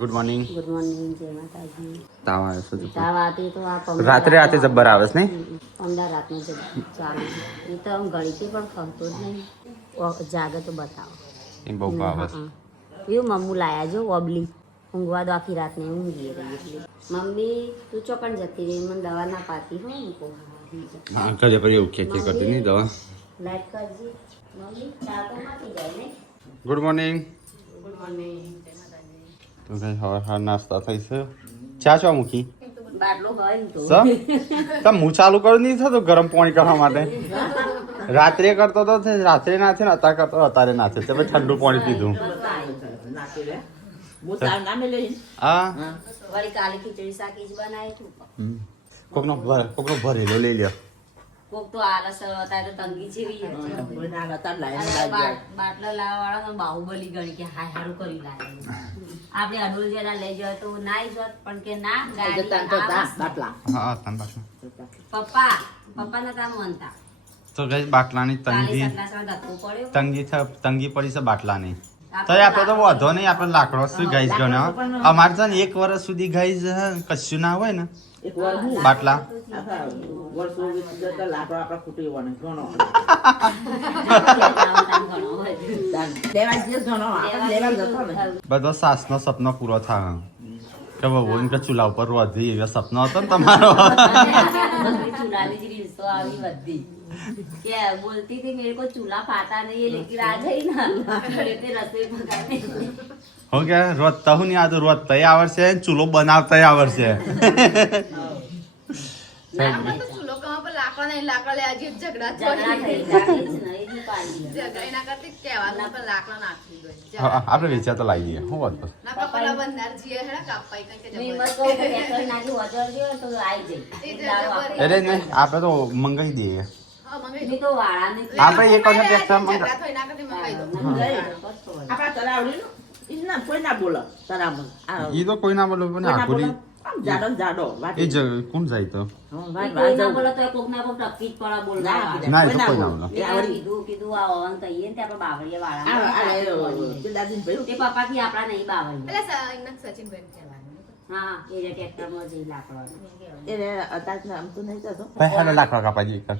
Good morning. Good morning, જય માતાજી. તાવ આવે છે તાવ આવતી તો આ રાતે જબ્બર આવે છે નહીં? પંદર રાતનો જ ચાલુ એ તો આમ ઘડીથી પણ ખવતો જ નહીં. જાગે તો બતાવો એ બહુ ભાવે છે. એવું મમ્મુ લાયા જો ઓબલી ઊંઘવા દો આખી રાતને ઊંઘી રહી એટલે મમ્મી તું ચોકણ જતી રહી મને દવા ના પાતી હોય ને કો હા કરે પર એવું કે કરતી નહીં દવા. લાઈટ કરજી મમ્મી ચા તો માટી જાય ને. Good morning. Good morning. તો કઈ હવે નાસ્તા થઈ છે. ચા ચા મૂકી બાટલો હોય ને તો તમે હું ચાલુ કરું નહીં થતું ગરમ પાણી કરવા માટે. રાત્રે કરતો તો રાત્રે ના છે ને અત્યારે કરતો અત્યારે ના છે પછી ઠંડુ પાણી પીધું. હા વળી કાલે ખીચડી શાક જ બનાવી તું કોકનો ભરેલો લઈ લ્યો. કોક તો આલસ અત્યારે તો તંગી જેવી બાટલા લાવવા વાળા બાહુબલી ગણી કે હાય હારું કરી લાવે. આપણે અડોલ જેના લઈ જાય તો ના જોત પણ કે ના હા પપ્પા નતા માનતા. તો ગઈ બાટલાની કાલે તંગી સટલા ધક્કો પડ્યો તંગી પડી છે બાટલાની. તો આપડે તો વધો નહીં આપણે લાકડો શું ગાઈસ ગણ્યો અમારે છે ને 1 વર્ષ સુધી ગાઈસ કશું ના હોય ને બાટલા બધો સાસનો સપનો પૂરો થાય કે બહુ કે ચૂલા ઉપર વધી એવો સપનો હતો ને તમારો. ચૂલાની જ રીલ્સો આવી બધી કે બોલતી थी मेरे को चूल्हा फाता नहीं है लेकिन आ गई ना लेते रसोई पकाने हो ગયા રોજતા હું નહીં આ તો રોજતા આવડશે ચૂલો બનાવતા આવડશે. ચૂલો કમાં પર લાકડા નહીં લાકડા લે આજે ઝઘડા झगड़ा થઈ જાય જ નહીં ની પાડી ઝઘડા એના કરતી કહેવાનું પર લાકડા નાખી દો આપણે વેચા તો લાવી દઈએ શું વાત ના કપડા બંધાર જીએ હેડા કાપાઈ કઈ કે મી મત કો ટ્રેક્ટર નાખી વજર ગયો તો આવી જાય અરે નહીં આપણે તો મંગાવી દઈએ. હા મંગાઈ મી તો વાળા ને આપણે એક વખત ટ્રેક્ટર ઝઘડા થઈ ના કરતી મંગાઈ દો આપણા તળાવડી ઇના કોઈ ના બોલો તળાવમાં ઈ તો કોઈ ના બોલો પણ આખુરી જાડો જાડો એ જ કોણ જાય તો કોઈ ના બોલો તો કોક ના કોક ટકી જ પડા બોલવા ના એ તો કોઈ ના બોલો. કીધું આ ઓન કહીએ ને તે આપણે બાવળીએ વાળા દાદીને ભાઈ તે પપ્પા થી આપણા નહીં બાવળીએ એટલે ઇના સચિન બેન કહેવાનું હા એ જે ટ્રેક્ટર માં જઈ લાકડવાનું એને અત્યારે આમ તો નહીં થતો ભાઈ હાલો લાકડા કાપા જઈએ કર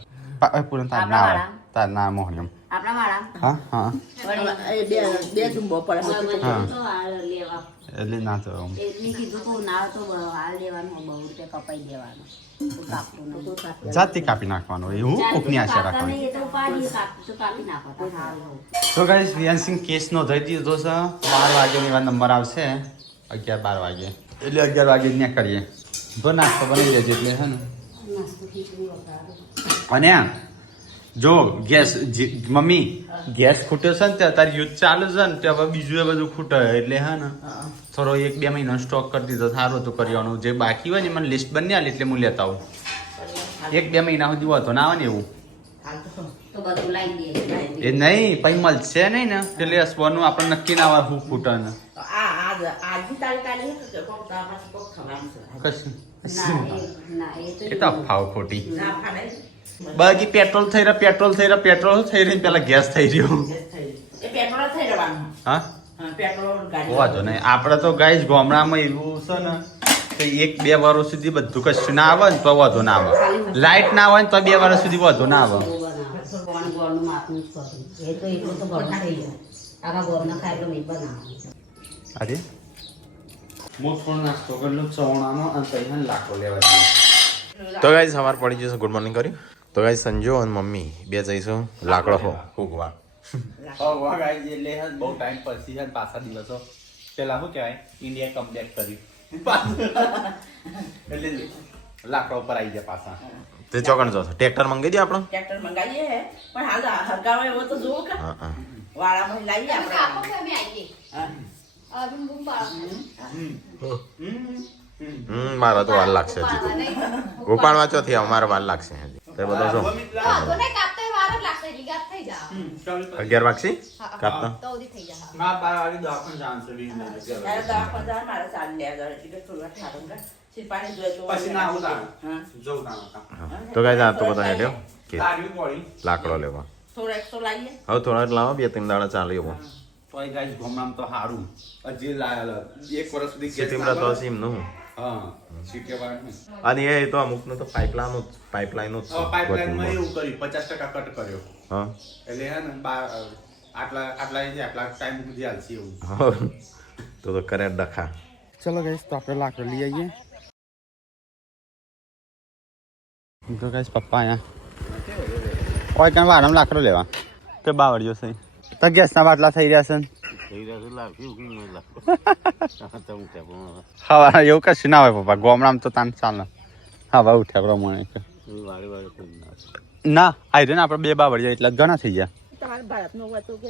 પૂરણ તાર ના આવે તાર ના મોહરમ આપણા વાળા હા હા એ બે ચુંબો પડે તો વાળ લેવા એટલે ના તો એટલી કીધું તો ના તો વાળ લેવાનું બહુ રૂપિયા કપાઈ દેવાનું તો કાપતું નહીં જાતે કાપી નાખવાનું એવું કોકની આશા રાખવાની. એ તો પાડી કાપી નાખો તો સારું. તો ગાઈસ રિયાન્સિંગ કેસ નોંધાઈ દીધો છે 12 વાગ્યાની વાર નંબર આવશે 11-12 વાગે એટલે 11 વાગે ત્યાં કરીએ તો નાસ્તો બની જાય એટલે હે ને. અને જો ગેસ મમ્મી ગેસ ખૂટ્યો છે ને તે અત્યારે યુદ્ધ ચાલુ છે ને તે હવે બીજું એ બધું ખૂટે એટલે હા ને થોડો 1-2 મહિનો સ્ટોક કરી દીધો સારું તો કરવાનું જે બાકી હોય ને મને લિસ્ટ બની આલી એટલે હું લેતા આવું 1-2 મહિના સુધી હોતો ના આવે ને એવું તો બધું લાવી દે એ નહીં પછી મળશે નહીં ને એટલે સ્વનું આપણે નક્કી ના આવે હું ખૂટે ને આજની તારીખ આલી તો કોક તાપાસ કોક ખવાનું છે કશું ના એ તો ફાવ ખોટી ના ખાને બાકી પેટ્રોલ થઈ રહ્યું પેલા ગેસ થઈ રહ્યો એ પેટ્રોલ થઈ રહેવાનું હા પેટ્રોલ ગાડી વાંધો નહીં આપણે તો ગાઈસ ગામડામાં એવું છે ને કે 1-2 વર્ષ સુધી બધું કશું ના આવે ને તો વાંધો ના આવે લાઈટ ના આવે ને તો 2 વર્ષ સુધી વાંધો ના આવે. ગોળનું માપનું જ કરું એ તો એટલું તો ઘણું થઈ જાય આખા ગોળના ખાય એટલું મીઠ બનાવવાનું અરે મોટો નાસ્તો કરેલો ચવણાનો અને તૈયાર લાકડો લેવા જઈએ. તો ગાઈસ સવાર પડી જશે ગુડ મોર્નિંગ કર્યું તો ગાઈસ સંજો અને મમ્મી બે જઈશું લાકડો ફૂંકવા. ગાઈસ એટલે બહુ ટાઈમ પછી પાછા દિવસો પેલા શું કહેવાય ઇન્ડિયા કમબેક કર્યું એટલે લાકડો પર આવી ગયા પાછા. તે ચોકણ જો ટ્રેક્ટર મંગાવી દે આપણો ટ્રેક્ટર મંગાવીએ પણ હાલ હરગાવે એવો તો જોવો કે હા હા વાળામાં લાવીએ આપણે આપો કે અમે આવીએ અભી બૂમ પાડો મારા તો વાર લાગશે હજી ઉપાડવા ચોથી અમારે વાર લાગશે હજી તે બધો જો તો ને કાપતા વાર જ લાગશે એટલે ગાત થઈ જાવ 11 વાગશે કાપતા તો ઉધી થઈ જાવ ના 12 વાગે દવાખાને જવાનું છે ત્યારે દવા મારા ચાલ લે એટલે થોડા ઠારું કે સિપાણી જોઈએ તો પછી ના હું હા જવું તાણ તો ગાઈસ આ તો બધા હેડ્યો કે લાગ્યું પડી લાકડો લેવા થોડા 100 લાવીએ હવે થોડા લાવો 2-3 દાડા ચાલે એવો તોય ગાઈસ ગામડામાં તો સારું હજી એક વર્ષ સુધી ગેસ સિટીમાં તો સીમનું હા સિટી વાળા અને એ તો અમુકનું તો પાઇપલાઇનનું જ પાઇપલાઇનમાં એવું કર્યું 50% કટ કર્યો હા એટલે હે ને આટલા ટાઈમ સુધી હાલશે એવું તો કરે ડખા. ચલો ગાઈસ તો આપણે લાકડો લઈ આવીએ. તો ગાઈસ પપ્પા અહીંયા કોઈ કાંઈ વારમ લાકડો લેવા તે બાવળ્યો છે તો ગેસના બાટલા થઈ રહ્યા છે હા એવું કશું ના હોય પપ્પા ગામડામાં તો તાન ચાલે હા ઉઠ્યા પ્રમાણે ના આવી ને આપણે 2 બાવળિયા એટલે ઘણા થઈ ગયા. તમારે ભારતનું હતું કે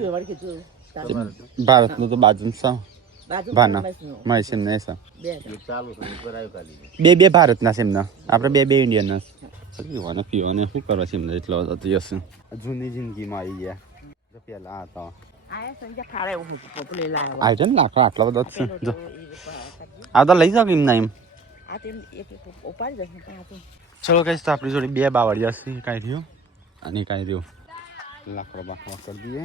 ફેવર કીધું ભારતનું તો બાજુ છે ભાના મહેસમ ને છે બે ભારતના છે એમના આપણે બે ઇન્ડિયનના પીવાને શું કરવા છે એમને એટલો હતો યસ જૂની જિંદગીમાં આવી ગયા પેલા હતા આવી છે ને લાકડા આટલા બધા જ છે જો આ તો લઈ જાવ એમના એમ ચલો કહીશ તો આપણી જોડે 2 બાવળિયા છે કાંઈ રહ્યું અને કાંઈ રહ્યું લાકડો બાકડો કરી દઈએ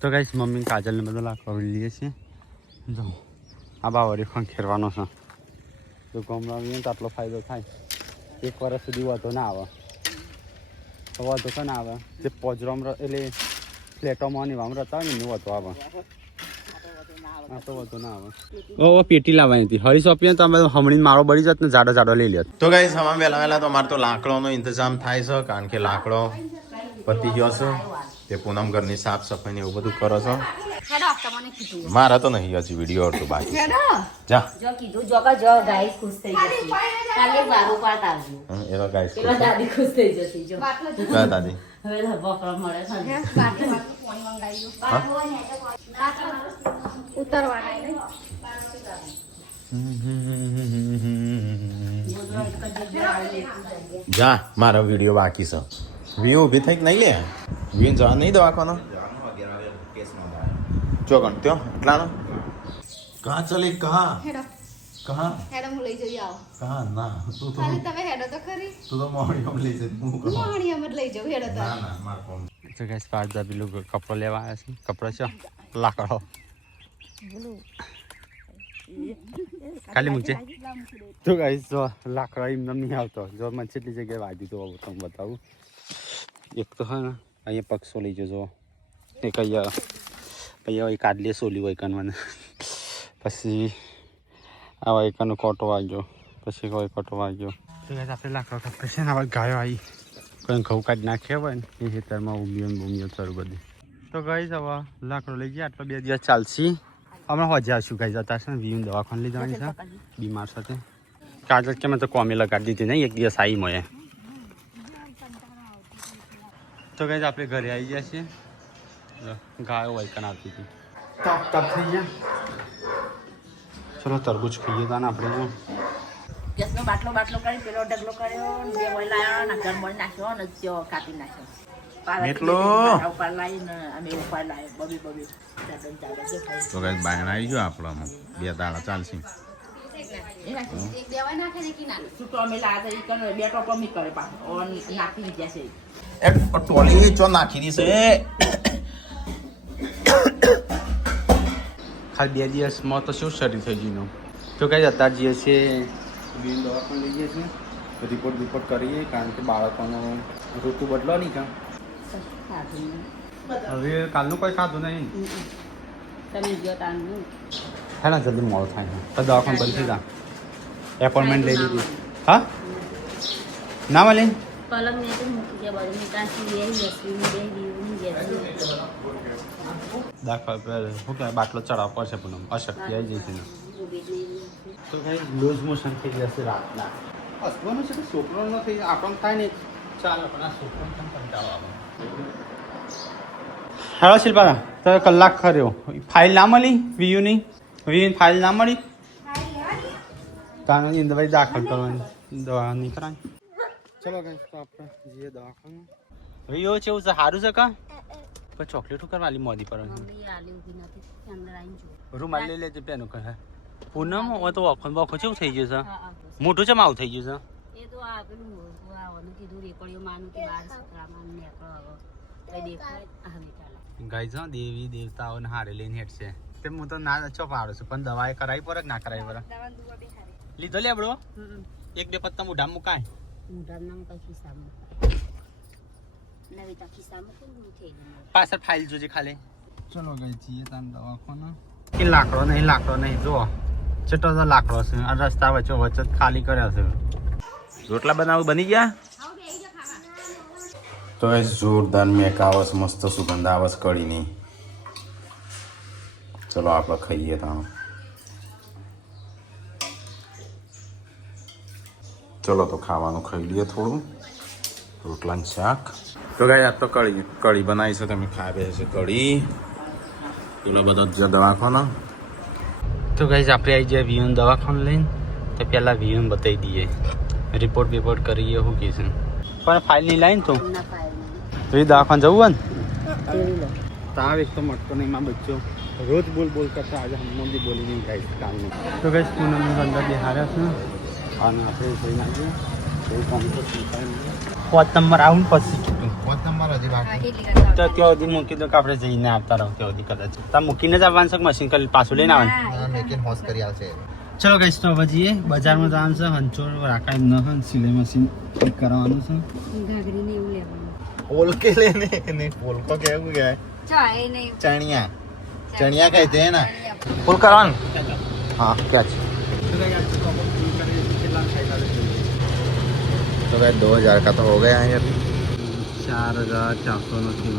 તો કહીશ મમ્મી કાજલને બધો લાકડો લઈએ છીએ જો આ બાવળી ખંખેરવાનો છે તો ગામડામાં તો આટલો ફાયદો થાય 1 વર્ષ સુધી વધો ના આવે વધો તો ના આવે જે પોજરામાં એટલે ફ્લેટોમાં ને આમ રહેતા હોય ને એનું વધો આવે તો વધુ ના આવે ઓ પેટી લાવવાની હતી હરી સોંપીએ તો અમે હમણાં માળો બળી જાત ને જાડો લઈ લે તો ગાઈસ હમણાં વહેલા તો અમારે તો લાકડોનો ઇંતજામ થાય છે કારણ કે લાકડો પતી ગયો છે તે પૂનમ ઘરની સાફ સફાઈ ને એવું બધું કરો છો. મારા તો નહીં હજી વિડીયો હતું બાકી જા જો કીધું જો ગાઈસ ખુશ થઈ જશે કાલે વારો પાત આવજો એ તો ગાઈસ પેલા દાદી ખુશ થઈ જશે જો ક્યાં દાદી હવે બકરો મળે છે જા મારો વિડીયો બાકી છે વ્યૂ ઊભી થઈ નહીં લે વ્યૂ જવા નહીં દવાખાનો ચોકણ ત્યો એટલાનો કહા ચલી કહા હેડો કહા હેડો હું લઈ જઈ આવો કહા ના તું તો ખાલી તમે હેડો તો ખરી તું તો મોહણીમાં લઈ જઈ હું કહું મોહણી અમર લઈ જાવ હેડો તો ના ના માર કોમ તો ગાઈસ પાછા પેલું કપડો લેવા આવ્યા છે કપડો છે લાકડો ખાલી મૂકજે તો ગાઈસ જો લાકડા એમને નહીં આવતો જો મને કેટલી જગ્યાએ વાગ્યું તો તમને બતાવું એક તો હા ને અહીંયા પક્ષો લઈ જજો એક અહીંયા કાઢલી સોલી વૈકન મને પછી આ વૈકનનો કોટો વાગ્યો પછી કોઈ કોટો વાગ્યો તો ગાઈસ આપણે લાકડા કાપીએ છે ને હવે ગાયો આવી કોઈ ઘઉં કાઢી નાખ્યા હોય ને એ ખેતરમાં ઉમીઓ ચરું બધી તો ગાઈસ હવે લાકડો લઈ ગયા આટલો 2 દિવસ ચાલશે હમણાં હોજે આવશું ગાઈસ અત્યારે છે ને વીમ દવાખાને લઈ જવાની છે બીમાર સાથે કાજલ કે મેં તો કોમે લગાડી દીધી નહીં એક દિવસ આવી મળે તો ગાઈસ આપણે ઘરે આવી ગયા છીએ ગાયો વૈકન આવતી હતી તાપ થઈ ગયા ચલો તરબૂચ ખાઈએ તા ને આપણે ગેસનો બાટલો કરી પેલો ઢગલો કર્યો ને બે મોય લાવ્યો ને ઘર મોય નાખ્યો ને ત્યો કાપી નાખ્યો એટલો ઉપર લાવીને અમે ઉપર લાવ્યો બબી તો ગાઈસ બાયણ આવી ગયો આપણો 2 દાડા ચાલશે એક દેવાય નાખે ને કી નાખે છૂટો અમે લાવે ઈ કરે બે ટોપો મી કરે પાછો ઓન નાખી દીધા છે એ ટોલી ચો નાખી દીશે ખાલી 2 દિવસમાં તો શું શરીર થઈ ગયું તો કઈ અત્યારે જઈએ છીએ બીન દવાખાને લઈ જઈએ છીએ રિપોર્ટ કરીએ કારણ કે બાળકોનો ઋતુ બદલો નહીં કાં હવે કાલનું કોઈ ખાધું નહીં તમે જો તાનું હે ને જલ્દી મોડું થાય છે તો દવાખાને બંધ થઈ જા એપોઇન્ટમેન્ટ લઈ લીધી હા ના મળે પલંગ ને તો મૂકી દે બધું મેં કાંઈ બેસી દાખલા પહેલે શું કહેવાય બાટલો ચડાવવો પડશે પૂનમ અશક્તિ આવી જાય છે ને તો કઈ લૂઝ મોશન થઈ જશે રાતના હસવાનું છે કે છોકરો ન થઈ આપણને થાય ને ચાલે પણ આ છોકરો પણ કંટાળો આવે હેલો શિલ્પારા તો કલાક ખર્યો ફાઇલ ના મળી વીયુની ફાઇલ ના મળી તાનો ઇન્દભાઈ દાખલ કરવાની દવા નહીં કરાય ચલો ગઈ તો આપણે જઈએ દવાખાને વીયો છે એવું છે સારું છે કા પણ ચોકલેટો કરવાલી મોદી પર રૂમાલ લઈ લેજે પેનું કહે પૂનમ હવે તો વખત વખત કેવું થઈ ગયું છે મોટું છે આવું થઈ ગયું છે એ તો આ પેલું આવવાનું કીધું રેકડીઓ માનું કે 12 સત્રામાં નીકળો હવે કઈ દેખાય આવે ચાલે ગાય છે દેવી દેવતાઓને હારે લઈને હેઠ છે તે હું તો ના ચો પાડું છું પણ દવા કરાવી પડે કે ના કરાવી પડે લીધો લે બડો એક બે પત્તા મોઢા મુકાય પાછળ ફાઇલ જોજે ખાલી ચલો ગઈ છીએ તાન દવાખાના કે લાકડો નહીં જો છેટો તો લાકડો છે આ રસ્તા વચ્ચે વચ્ચે ખાલી કર્યા છે રોટલા બનાવું બની ગયા તો એ જોરદાર મેક આવસ મસ્ત સુગંધ આવસ કઢીની ચલો આપણે ખાઈએ તા ચલો તો ખાવાનું ખાઈ લઈએ થોડું રોટલા ને શાક તો ગાય આજ તો કઢી બનાવી છે તમે ખાઈ છે કઢી પેલો બધો જ દવાખાના તો ગાઈઝ આપણે આવી જાય વિયન દવાખાને લઈને તો પહેલાં વિયન બતાવી દઈએ રિપોર્ટ કરીએ શું કહીશ પણ ફાઇલ નહીં લાવીને તો દવાખાને જવું હોય ને તાવ એક તો મટતો નહીં માં બચ્ચો રોજ બોલ કરતા આજે હમણાં બી બોલી નહીં ગાઈશ કામનું તો ગાઈશ પૂનમની અંદર બિહાર્યા છે અને આપણે જોઈ નાખીએ એવું કામ તો પાંચ નંબર આવું પછી કીધું તો ત્યાં સુધી મૂકી દો કે આપણે જઈને આવતા રહો ત્યાં સુધી કદાચ તમે મૂકીને જ આવવાનું છે મશીન કરી પાછું લઈને આવવાનું ચલો ગાઈશ તો હવે જઈએ બજારમાં જવાનું છે હંચોળ રાખાય ન હોય સિલાઈ મશીન ઠીક કરવાનું છે પોલકે લેને નહીં પોલકો કેવું કહેવાય ચણિયા કહેते हैं ना फुल करवान हाँ क्या तो भाई 2000 का तो हो गया है 4400 નથી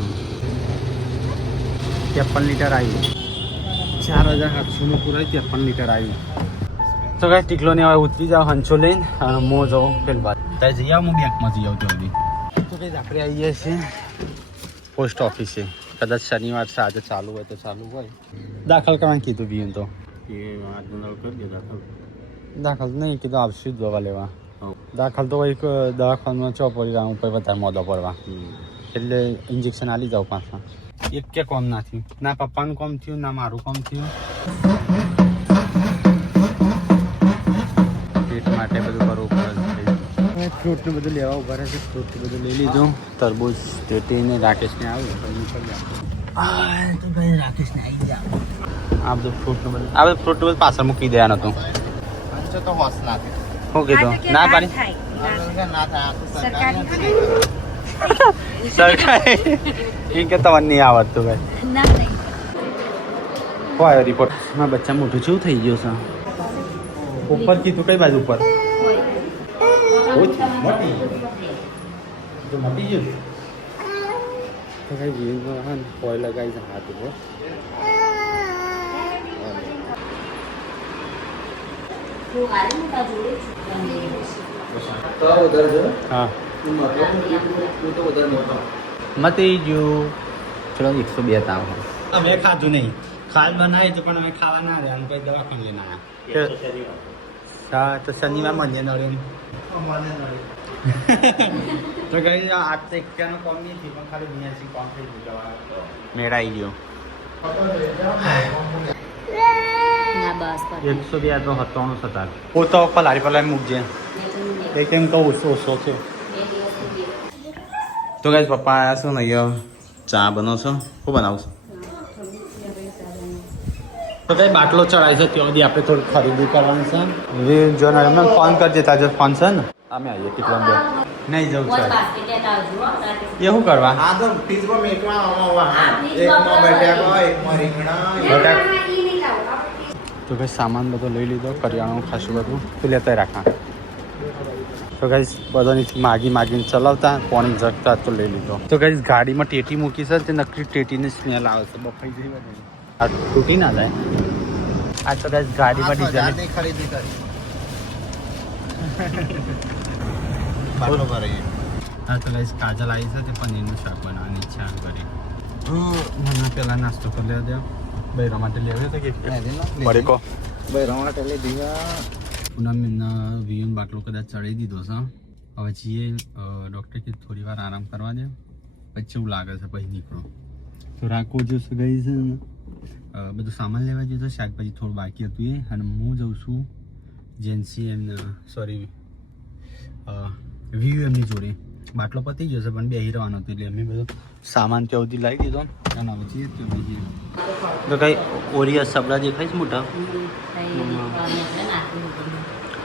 53 લીટર આવ્યું 4700 નું પૂરાય 53 લીટર આવ્યું તો ગાઈસ ટીકલો ને હવે ઉતરી જાવ હંચો લઈને અને મો જાવ પેલ બાદ ત્યાં જઈ આવ હું બેંકમાં જઈ આવું જલ્દી તો ગાઈસ આપણે આવીએ છીએ પોસ્ટ ઓફિસે કદાચ શનિવાર છે આજે ચાલુ હોય તો ચાલુ હોય દાખલ કરવાનું કીધું બીએમ તો એ આજનો કરી દે દાખલ નહીં કીધું આવશું જ દવા લેવા દાખલ તો એક દવાખાનામાં ચોપડી ગામ ઉપર વધારે મોદો પડવા એટલે ઇન્જેક્શન આલી જાવ પાછા એક કે કોમ ના થયું ના પપ્પાનું કોમ થયું ના મારું કોમ થયું પેટ માટે બધું કરવું પડે ફ્રૂટનું બધું લેવા ઉભા રહે છે ફ્રૂટનું બધું લઈ લીધું તરબૂચ ટેટીને રાકેશને આવ્યું તો ભાઈ રાકેશને આવી ગયા આ બધું ફ્રૂટનું બધું પાછળ મૂકી દેવાનું હતું તો હોસ નાખે શું કીધું ના પાડી સરકારી કે તમને નહીં આવડતું ભાઈ હોય રિપોર્ટ મારા બચ્ચા મોટું શું થઈ ગયું છે ઉપર કીધું કઈ બાજુ ઉપર મોટી ગયું તો કઈ જીવનમાં પોઈ લગાવી છે હાથ ઉપર हाँ मत जो चलो 102 ताव અમે ખાધું નહીં ખાલ બનાવી તો પણ અમે ખાવા ના રહ્યા અમે દવાખાને લઈને આવ્યા હા તો શનિવાર મને નડ્યું તો ગઈ આજ તો એકનો કોમ નહીં થઈ પણ ખાલી બીયાસી કોમ થઈ ગયું મેળા આવી ગયો 102 તો 97 હતા પોતો પલારી પલારી મૂકજે એક એમ તો ઓછો છે તો ગાઈસ પપ્પા આયા છો ને અહીંયા ચા બનાવશો શું બનાવશો તો કઈ બાટલો ચડાય છે ત્યાં સુધી આપણે થોડી ખરીદી કરવાની છે જો મને ફોન કરજે તાજો ફોન છે ને અમે આવીએ કેટલા બે નહીં જવું છે એ શું કરવા હા તો ફ્રીજમાં મેકવા એકમાં બટાકા એકમાં રીંગણા તો કઈ સામાન બધો લઈ લીધો કરિયાણું ખાસું બધું તો લેતા રાખા તો કઈ બધાની માગીને ચલાવતા પાણી જગતા તો લઈ લીધો તો કઈ ગાડીમાં ટેટી મૂકી છે તે નકરી ટેટીની સ્મેલ આવે છે બફાઈ જઈ બધું આ તૂટી ના જાય આ તો કઈ ગાડીમાં ડીઝલ ખરીદી કરી બરોબર હા તો કઈ કાજલ આવી છે તે પનીરનું શાક બનાવવાની ઈચ્છા કરી મને પહેલાં નાસ્તો કરી લેવા દે બૈરા માટે લેવા તો કે બરેકો બૈરા માટે લઈ દીધા પૂનમના વીએન બાટલો કદાચ ચડાવી દીધો છે હવે જઈએ ડૉક્ટર કે થોડી વાર આરામ કરવા દે પછી એવું લાગે છે પછી નીકળો તો રાખો જો ગઈ છે ને બધું સામાન લેવા જઈએ તો શાકભાજી થોડું બાકી હતું એ અને હું જઉં છું જેન્સી એમને સોરી વ્યૂ એમની જોડે બાટલો પતી ગયો છે પણ બે રહેવાનો હતો એટલે એમને બધો સામાન ત્યાં સુધી લાવી દીધો તો કઈ ઓરિયસ સબડા દેખાય છે મોટા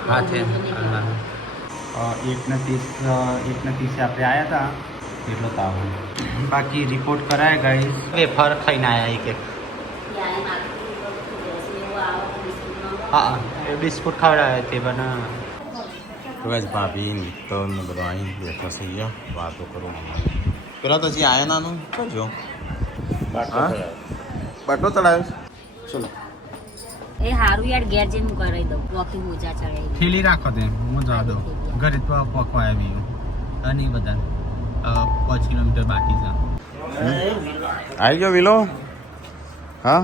હા છે એકને 30 આપણે આવ્યા હતા એટલો તાવ બાકી રિપોર્ટ કરાય ગાઈસ વેફર ખાઈને આવ્યા એક હા એ બિસ્કુટ ખવડાવ્યા તે બના તો ગાઈસ ભાભી તો બધો અહીં બેઠો છે અહીંયા વાતો કરું પેલા તો જે આયા નાનું કરજો બાટલો ચડાવ્યો ચલો એ હારું યાર ઘેર જઈને હું કરાવી દઉં રોકી મોજા ચડાવી થેલી રાખો તે હું જવા દઉં ઘરે તો પકવા આવી અને બધા 5 કિલોમીટર બાકી છે આવી ગયો વિલો હા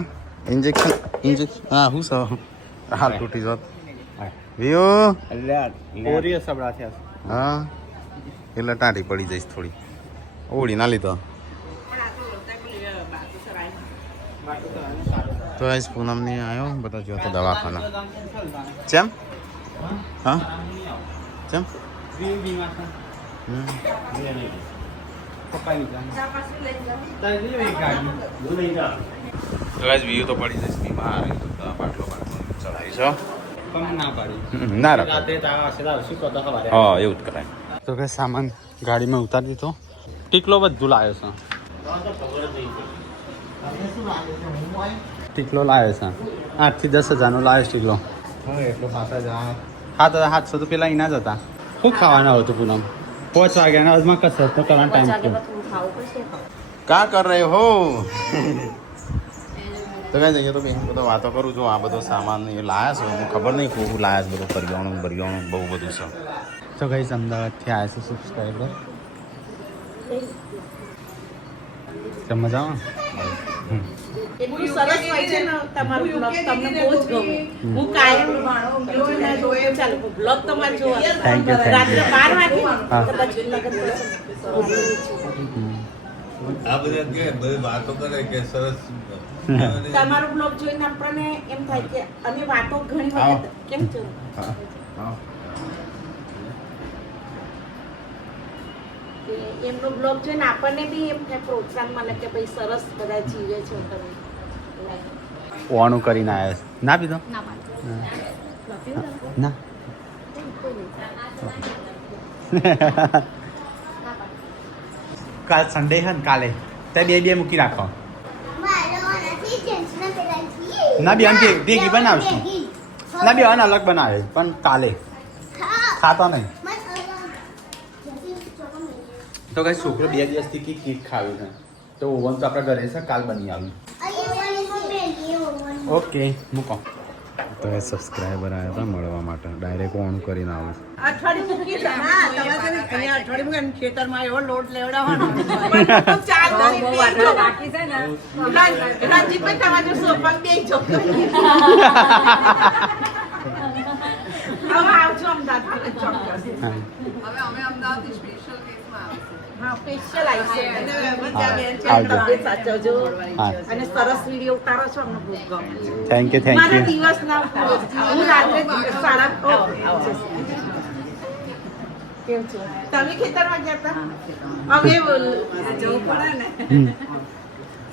ઇન્જેક્શન હા હું સર હાલ તૂટી જાત વિયો ઓરિયસ સબડા થયા હા એટલે ટાઢી પડી જઈશ થોડી ઓળી ના લીધો તો આજ પૂનમ ની આવ્યો બધા જો તો દવાખાના ચેમ હા ચેમ તો આજ વ્યૂ તો પડી જઈશ બીમાર બાટલો ચડાવી છો ના રાખો હા એવું જ કરાય તો કે સામાન ગાડીમાં ઉતારી દીધો ટીકલો બધું લાવ્યો છે ટીકલો લાવ્યો છે 8 થી 10 હજારનો લાવ્યો ટીકલો હા તો 700 તો પેલા એના જ હતા શું ખાવાના હતું પૂનમ 5 વાગ્યાના આજમાં કસરત તો કરવાનો ટાઈમ ખાવું પડશે કા કર રહે હો તો કઈ જઈએ તો બેન બધો વાતો કરું છું આ બધો સામાન એ લાયા છે હું ખબર નહીં કેવું લાયા છે બધું કરિયાણું બહુ બધું છે તો કઈ અમદાવાદથી આવ્યા છે સબસ્ક્રાઈબર મજામાં એટલું સરસ હોય છે ને તમારું બ્લોગ તમને બહુ જ ગમે હું કાયમ ચાલો બ્લોગ તમારે જોવા થેન્ક યુ રાત્રે 12 વાગે હા. કદાચ લગન આ બધા કે બધી વાતો કરે કે સરસ તમારો બ્લોગ જોઈને આપણને એમ થાય કે અમે વાતો ઘણી વખત કેમ છો કે એમનો બ્લોગ જોઈને આપણને બી એમ થાય પ્રોત્સાહન મળે કે ભાઈ સરસ બધા જીવે છે તમે ઓવાનું કરીને આવ્યા છે ના પીધો ના કાલ સન્ડે છે ને કાલે તે બે મૂકી રાખો ના બેન ભેગી બનાવશું ના બેન અલગ બનાવે પણ કાલે ખાતા નહીં તો કઈ છોકરો 2 દિવસથી કેક ખાવ્યું છે તો ઓવન તો આપણા ઘરે છે કાલ બની આવ્યું ઓકે મૂકો તો એ સબસ્ક્રાઈબર આવ્યા હતા મળવા માટે ડાયરેક્ટ ઓન કરીને આવું અઠવાડિયું મૂકી છે હા તમારે છે ને અહીંયા અઠવાડિયું મૂકે ખેતરમાં એવો લોટ લેવડાવવાનો બાકી છે ને રાજીભાઈ તમારે સોફા બેસજો હવે આવજો અમદાવાદ ચોક્કસ હા હવે અમે અમદાવાદથી સ્પેશિયલ કેસમાં આવશું હા સ્પેશિયલ આવી આવજો. છે સાચવજો હા. અને સરસ વિડીયો ઉતારો છો અમને બહુ ગમે છે થેન્ક યુ મારા દિવસના હું રાત્રે 8:30 કેમ છો તમે ખેતરમાં ગયા હતા હવે જવું પડે ને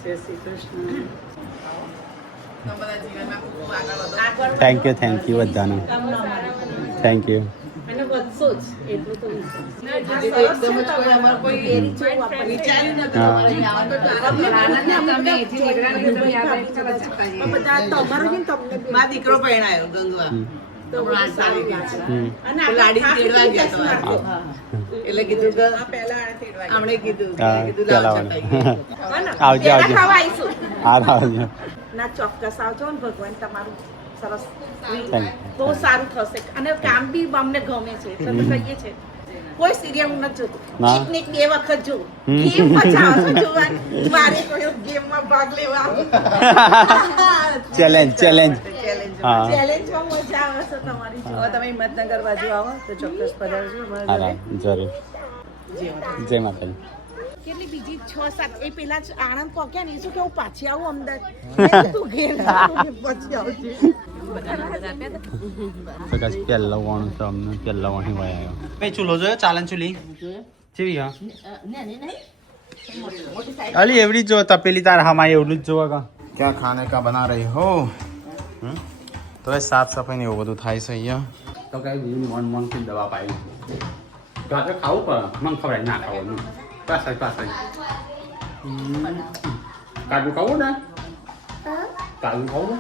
જય શ્રી કૃષ્ણ તો બધા જીવનમાં ખૂબ આગળ વધો થેન્ક યુ બધાને થેન્ક યુ અને વધશો જ એટલું તો એકદમ જ કોઈ અમાર કોઈ એરી જો આપણે વિચાર્યું નતું હા. તમારે આવવાનું તો તમે એથી નીકળ્યા બધા તમારું ને તમને મારો દીકરો પરણાયો ગંગવા તો બહુ સારું લાગે. હમ. અને લાડી આપણે તેડવા ગયા તો ખાસ હા. એટલે કીધું કે પહેલા આને તેડવા આમણે કીધું હા, કીધું ચાલો લાવ આવજો. ચટાઈ ગઈ. હે ને? આવજો, પેલા આવજો. ખાવા આવીશું. હા આવજો ના ચોક્કસ આવજો ને ભગવાન તમારું સરસ Thank you. બહુ સારું થશે અને કામ બી અમને ગમે છે એટલે તો કહીએ છે કોઈ સિરિયલ હું નથી જોતું ના. એક ને એક 2 વખત જોઉં હમ. ગેમ મજા આવે છે જોવાની મારે કોઈ ગેમમાં ભાગ લેવા ચેલેન્જ Challenge. હા ચેલેન્જમાં મજા આવે છે તમારી હવે તમે હિંમતનગર બાજુ આવો તો ચોક્કસ પધારજો હા અમારા જરૂર ઘરે. જય માતાજી કેટલી બીજી 6-7 એ પેલા જ આણંદ પહોંચ્યા ને એ શું કેવું પાછી આવું અમદાવાદ તું ઘેર પછી આવજે તો કઈ પહેલા વાણું તો અમને પહેલા વાણી વાય આવ્યો કઈ ચૂલો જોયો ચાલન ચૂલી કેવી હા અલી એવડી જ જો તપેલી તાર હમાય એવડું જ જોવા કા क्या खाने का बना रही हो તો એ સાફ સફાઈ ને એવું બધું થાય છે અહીંયા તો કઈ મન થી દવા પાઈ ગાજર ખાવું પણ મન ખવડાય ના ખાવું પાછળ કાજુ ખાવું ને કાજુ ખાવું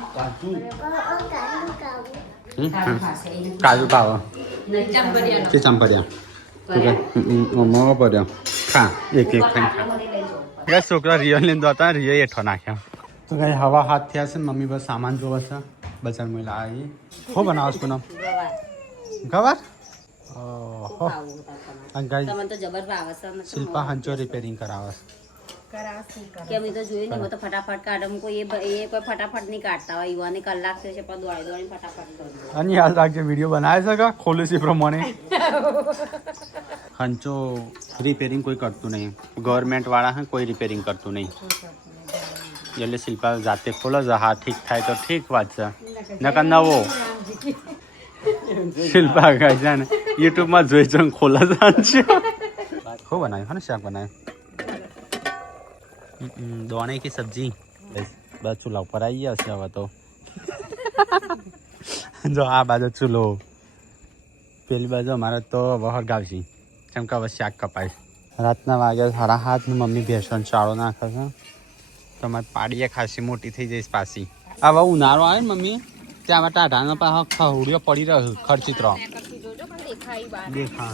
કાજુ ખાવ કે ચંપરિયા મમ્મા પડ્યા ખા એક ખા છોકરા રિયલ લીધો હતા રિયલ એઠો નાખ્યા તો કઈ હવા હાથ થયા છે ને મમ્મી બસ સામાન જોવા છે બજાર માં લાવી હો બનાવો છો પૂનમ ગવાર ઓહો અને ગાઈ તમને તો જબર ભાવે છે શિલ્પા હંચો રિપેરિંગ કરાવે કે અમે તો જોયું નહીં તો ફટાફટ કાઢે કોઈ એ કોઈ ફટાફટ નહીં કાઢતા હોય યુવાને કલાક થયો છે પણ દોડી દોડી ફટાફટ કરી અને યાદ રાખજે વિડીયો બનાવે છે કે ખોલ્યું છે એ પ્રમાણે હંચો રિપેરિંગ કોઈ કરતું નહીં ગવર્મેન્ટ વાળા હે કોઈ રિપેરિંગ કરતું નહીં એટલે શિલ્પા જાતે ખોલે છે હા ઠીક થાય તો ઠીક વાત છે નકર નવો શિલ્પા કહે છે ને યુટ્યુબમાં જોઈ જોઈને ખોલે છે હંચો ખૂબ બનાવ્યું હા ને શાક બનાવ્યું દોણે की सब्जी बस चूल्हा ઉપર આવી ગયા છે હવે તો જો આ બાજુ ચૂલો પેલી બાજુ અમારે તો વહર ગાવશી કેમ કે હવે શાક કપાય રાતના વાગ્યા 7:30 મમ્મી ભેંસોને ચાળો નાખે છે તમારે પાડીએ ખાસી મોટી થઈ જઈશ પાછી હવે ઉનાળો આવે ને મમ્મી ત્યાં ટાઢાનો પાછો ખવડીઓ પડી રહ્યો ખર્ચિત્રો દેખા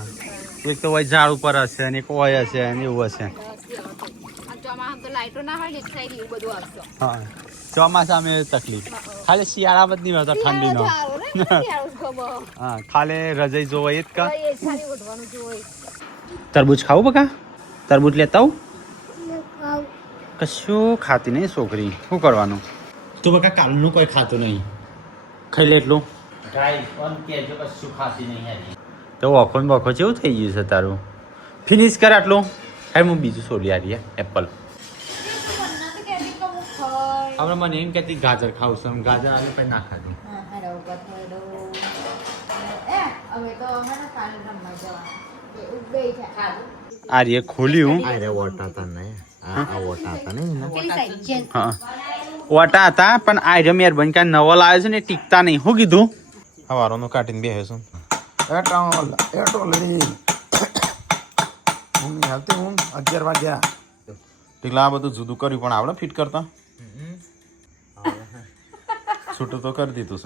એક તો હોય ઝાડ ઉપર હશે અને એક હોય હશે અને એવું હશે હા ચોમાસામાં તકલીફ ખાલી શિયાળામાં જ નહીં હોતો ઠંડીનો હા ખાલી રજાઈ જોવો એ જ કા તરબૂચ ખાવું બકા તરબૂચ લેતા આવું કશું ખાતી નહીં છોકરી શું કરવાનું તું બકા કાલનું કોઈ ખાતું નહીં ખાઈ લે એટલું કશું ખાતી નહીં તો વખો ને વખો જેવું થઈ ગયું છે તારું ફિનિશ કર આટલું હવે હું બીજું છોડી આવી એપલ હવે મને એમ કહેતી ગાજર ખાવું છું ગાજર આવી પછી ના ખાતી આ રે ખોલ્યું ઓટા હતા પણ આ રે મહેરબાની કાંઈ નવો લાવ્યો છે ને ટીકતા નહીં શું કીધું હવારોનું કાઢીને બેસે છું હું 11 વાગ્યા ટીકલા આ બધું જુદું કર્યું પણ આવડે ફિટ કરતા છૂટું તો કરી દીધું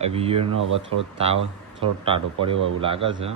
છે હવે થોડો તાવ થોડો ટાઢો પડ્યો એવું લાગે છે